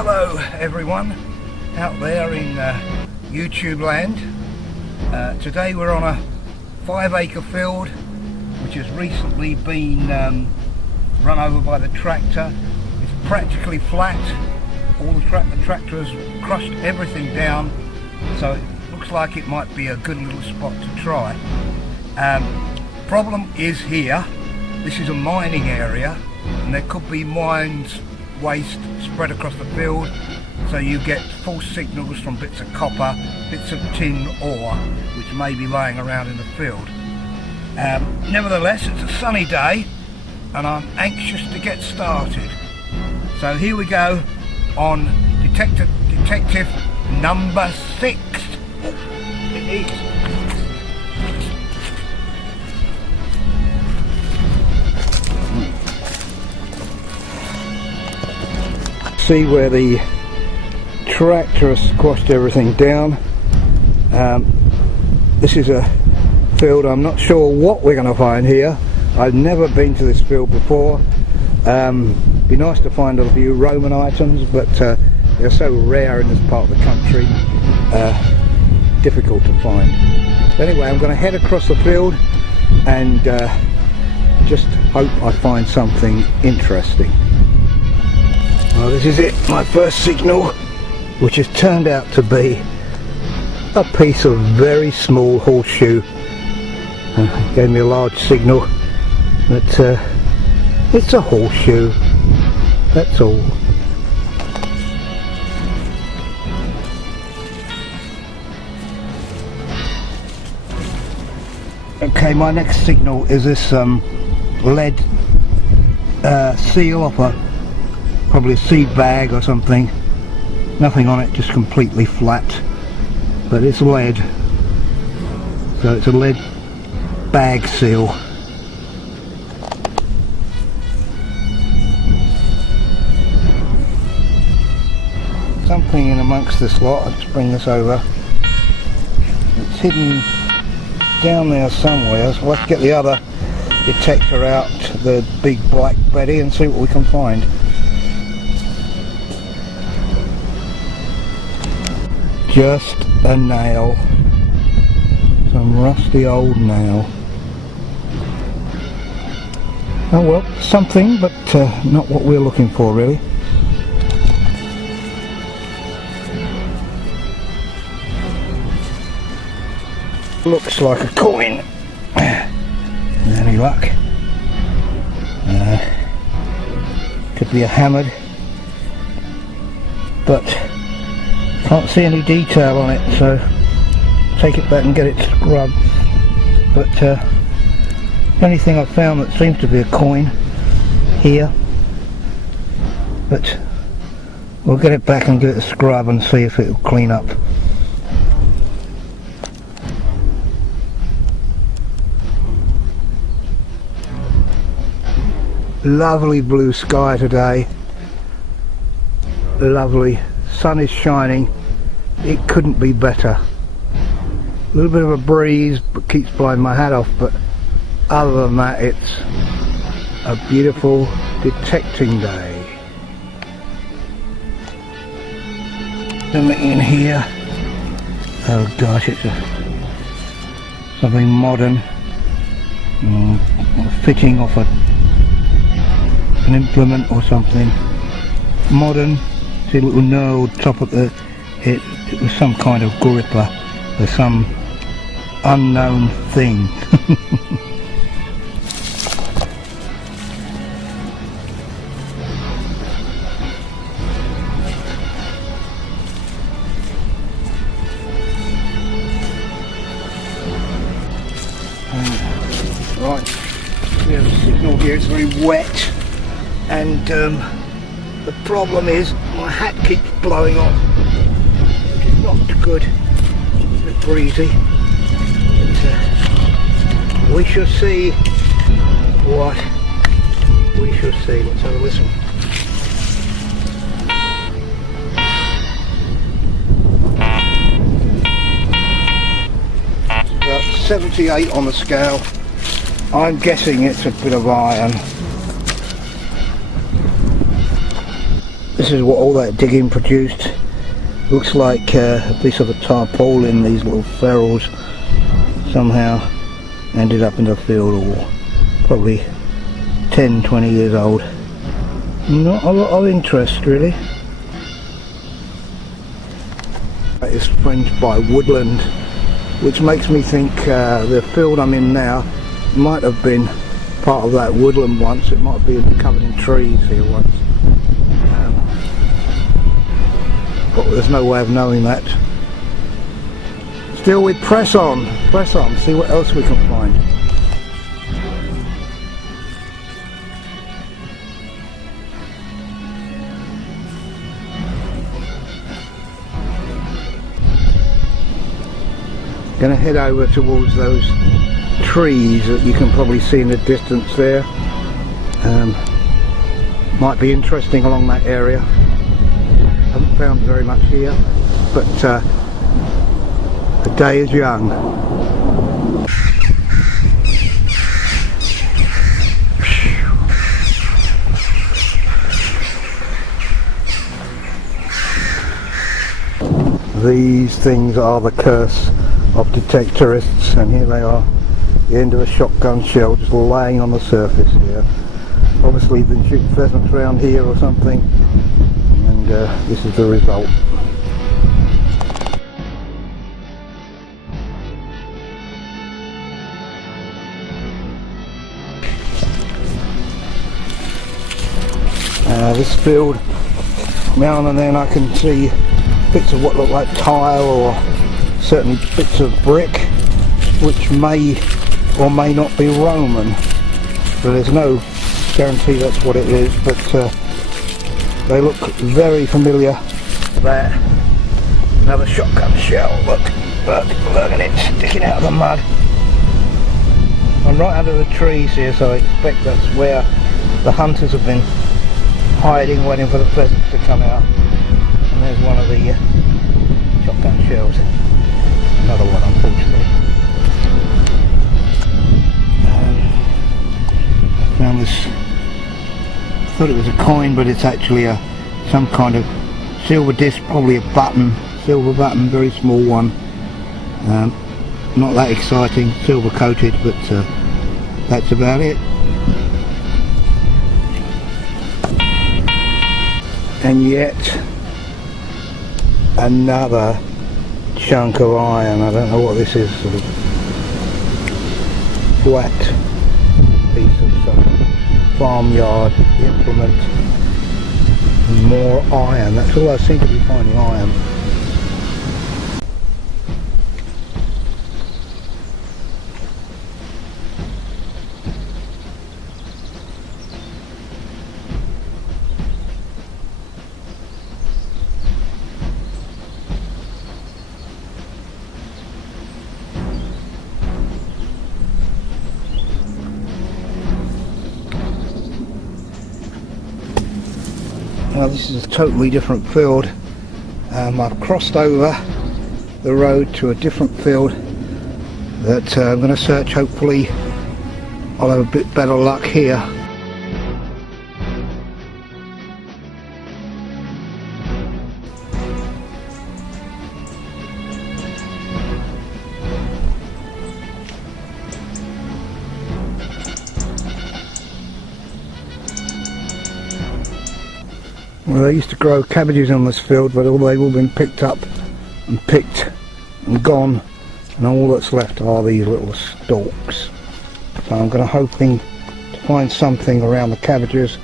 Hello everyone out there in YouTube land. Today we're on a 5-acre field which has recently been run over by the tractor. It's practically flat. The tractor has crushed everything down, so it looks like it might be a good little spot to try. Problem is here, this is a mining area and there could be mines waste spread across the field, so you get false signals from bits of copper, bits of tin ore which may be lying around in the field. Nevertheless, it's a sunny day and I'm anxious to get started. So here we go on detective number 6. It is. See where the tractor has squashed everything down. This is a field, I'm not sure what we're going to find here. I've never been to this field before. Be nice to find a few Roman items, but they're so rare in this part of the country, difficult to find. Anyway, I'm going to head across the field and just hope I find something interesting. Well, this is it, my first signal, which has turned out to be a piece of very small horseshoe. Gave me a large signal, but it's a horseshoe, that's all. Okay, my next signal is this lead seal off probably a seed bag or something. Nothing on it, just completely flat, but it's lead, so it's a lead bag seal. Something in amongst this lot. Let's bring this over. It's hidden down there somewhere, so we'll have to get the other detector out, the big black Betty, and see what we can find. Just a nail, some rusty old nail. Oh well, something, but not what we're looking for really. Looks like a coin. Any luck? Could be a hammered, but can't see any detail on it, so take it back and get it scrubbed. But the only thing I've found that seems to be a coin here, but we'll get it back and give it a scrub and see if it will clean up. Lovely blue sky today, lovely, sun is shining, it couldn't be better. A little bit of a breeze but keeps blowing my hat off, but other than that it's a beautiful detecting day. Something in here, oh gosh, it's something modern, fitting off an implement or something modern. See a little knurled top of it was some kind of gripper or some unknown thing. Right, we have a signal here, it's very wet, and the problem is my hat keeps blowing off, which is not good. It's a bit breezy, but we shall see what we shall see. Let's have a listen. It's about 78 on the scale. I'm guessing it's a bit of iron. This this is what all that digging produced. Looks like a piece of a tarpaulin. These little ferrules somehow ended up in the field, or probably 10-20 years old. Not a lot of interest really. It's fringed by woodland, which makes me think the field I'm in now might have been part of that woodland once. It might be covered in trees here once. But there's no way of knowing that. Still with press on, see what else we can find. Going to head over towards those trees that you can probably see in the distance there. Might be interesting along that area. Haven't found very much here, but the day is young. These things are the curse of detectorists, and here they are, the end of a shotgun shell just laying on the surface here. Obviously been shooting pheasants around here or something, and this is the result. This field, now and then I can see bits of what look like tile, or certainly bits of brick, which may or may not be Roman. So there's no guarantee that's what it is, but they look very familiar. There, another shotgun shell. Look at it sticking out of the mud. I'm right under the trees here, so I expect that's where the hunters have been hiding, waiting for the pheasants to come out. And there's one of the shotgun shells. Another one, unfortunately. I found this. Thought it was a coin, but it's actually some kind of silver disc, probably a button, silver button, very small one. Not that exciting, silver coated, but that's about it. And yet another chunk of iron. I don't know what this is, sort of flat piece of some farmyard implement. More iron, that's all I seem to be finding, iron. Well, this is a totally different field. I've crossed over the road to a different field that I'm going to search. Hopefully I'll have a bit better luck here. Well, they used to grow cabbages on this field, but they've all been picked up and picked and gone, and all that's left are these little stalks. So I'm hoping to find something around the cabbages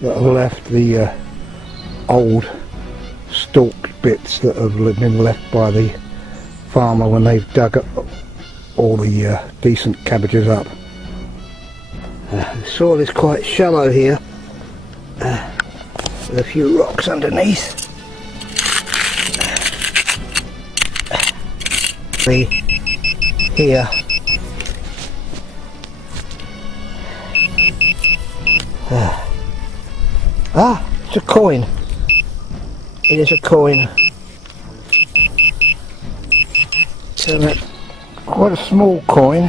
that have left, the old stalked bits that have been left by the farmer when they've dug up all the decent cabbages up. The soil is quite shallow here. With a few rocks underneath. Here. It's a coin. It is a coin. It's quite a small coin.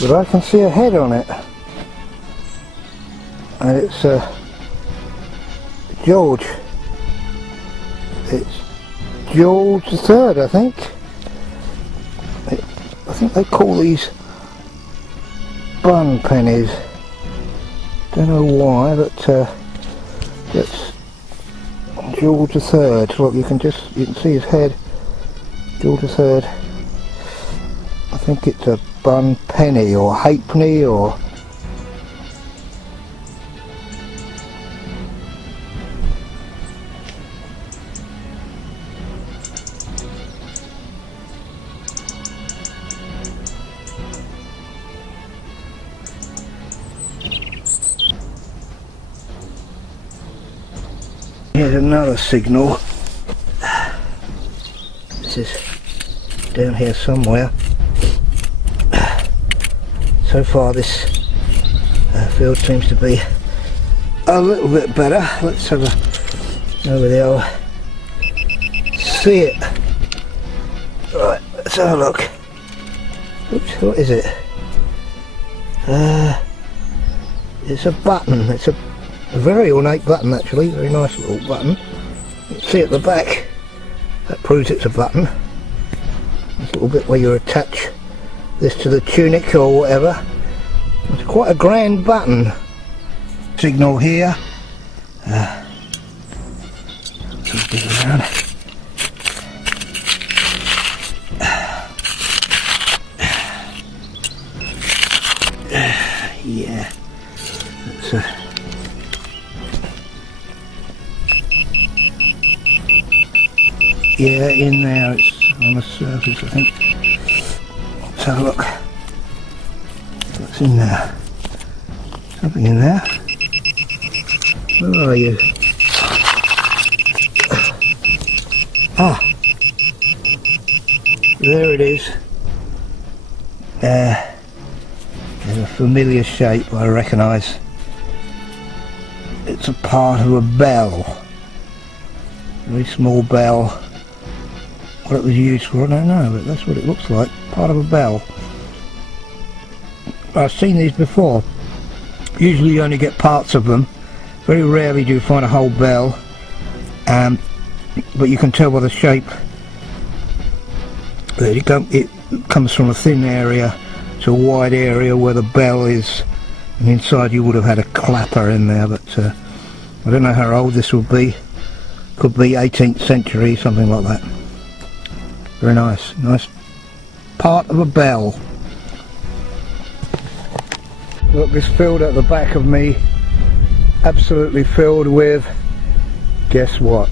But I can see a head on it. and it's George. It's George the Third, I think. I think they call these bun pennies. Don't know why, but it's George the Third. Look, you can see his head. George the Third. I think it's a bun penny or halfpenny or. Here's another signal. This is down here somewhere. So far this field seems to be a little bit better. Let's have a over there. I'll see it. Right, let's have a look. Oops, what is it? It's a button. It's a very ornate button actually, very nice little button. You can see at the back, that proves it's a button. This little bit where you attach this to the tunic or whatever. It's quite a grand button. Signal here. Yeah. That's yeah, in there, it's on the surface, I think. Let's have a look. What's in there? Something in there. Where are you? Ah! There it is. There's a familiar shape I recognise. It's a part of a bell. Very small bell. What it was used for, I don't know, but that's what it looks like. Part of a bell. I've seen these before. Usually you only get parts of them. Very rarely do you find a whole bell. But you can tell by the shape that it comes from a thin area to a wide area where the bell is, and inside you would have had a clapper in there, but I don't know how old this would be. Could be 18th century, something like that. Very nice. Nice part of a bell. Look, this field at the back of me, absolutely filled with, guess what?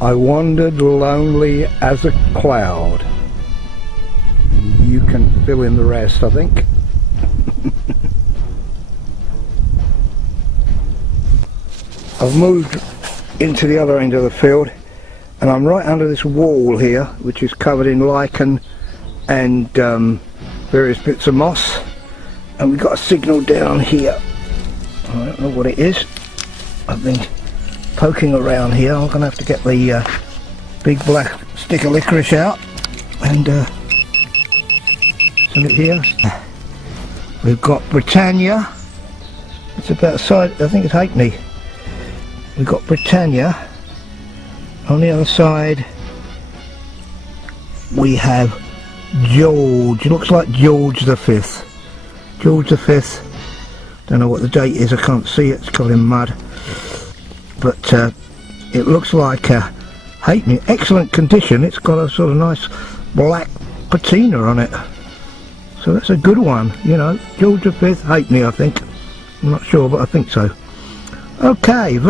I wandered lonely as a cloud. You can fill in the rest, I think. I've moved into the other end of the field, and I'm right under this wall here, which is covered in lichen and various bits of moss, and we've got a signal down here. I don't know what it is. I've been poking around here. I'm going to have to get the big black stick of licorice out and send it here. We've got Britannia. It's about the size, I think it's halfpenny. We've got Britannia. On the other side we have George. It looks like George the Fifth. George the Fifth. Don't know what the date is, I can't see it, it's covered in mud. But it looks like a halfpenny. Excellent condition. It's got a sort of nice black patina on it. So that's a good one, you know. George the Fifth, halfpenny I think. I'm not sure, but I think so. Okay.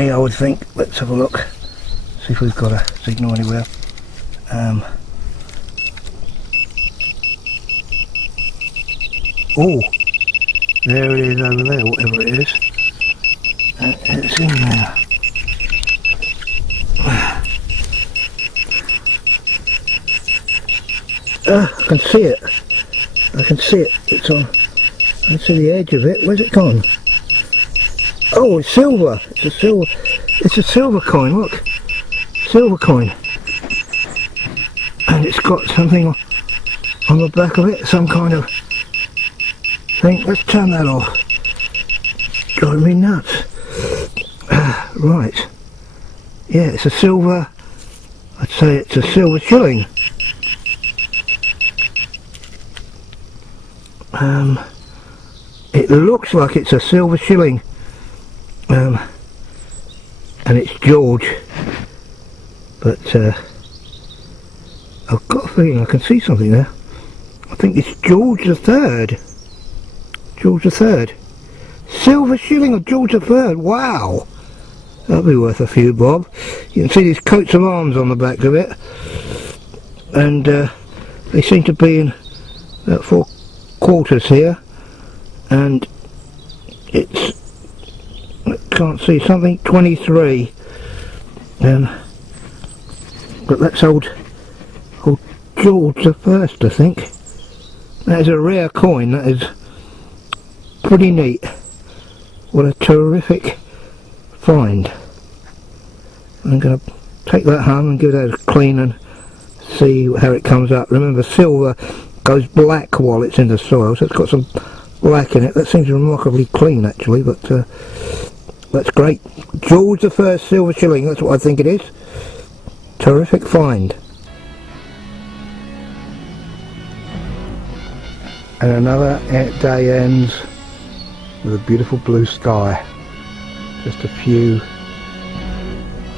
I would think. Let's have a look, see if we've got a signal anywhere. Oh, there it is over there, whatever it is. It's in there. I can see it. I can see it. It's on Let's see the edge of it. Where's it gone? Oh, it's silver. It's a silver. It's a silver coin. Look, silver coin, and it's got something on the back of it. Some kind of thing. Let's turn that off. Driving me nuts. Right. Yeah, it's a silver. I'd say it's a silver shilling. It looks like it's a silver shilling, and it's George, but I've got a feeling I can see something there. I think it's George the Third. George the Third. Silver shilling of George the Third. Wow, that'll be worth a few bob. You can see these coats of arms on the back of it, and they seem to be in about 4 quarters here, and it's, I can't see, something 23, but that's old George the First, I think. That is a rare coin. That is pretty neat. What a terrific find. I'm going to take that home and give that a clean and see how it comes up. Remember, silver goes black while it's in the soil, so it's got some black in it. That seems remarkably clean actually, but that's great. George the First silver shilling, that's what I think it is. Terrific find. And another day ends with a beautiful blue sky. Just a few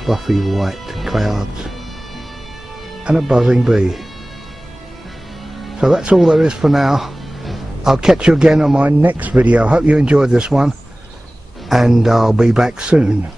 fluffy white clouds and a buzzing bee. So that's all there is for now. I'll catch you again on my next video. I hope you enjoyed this one, and I'll be back soon.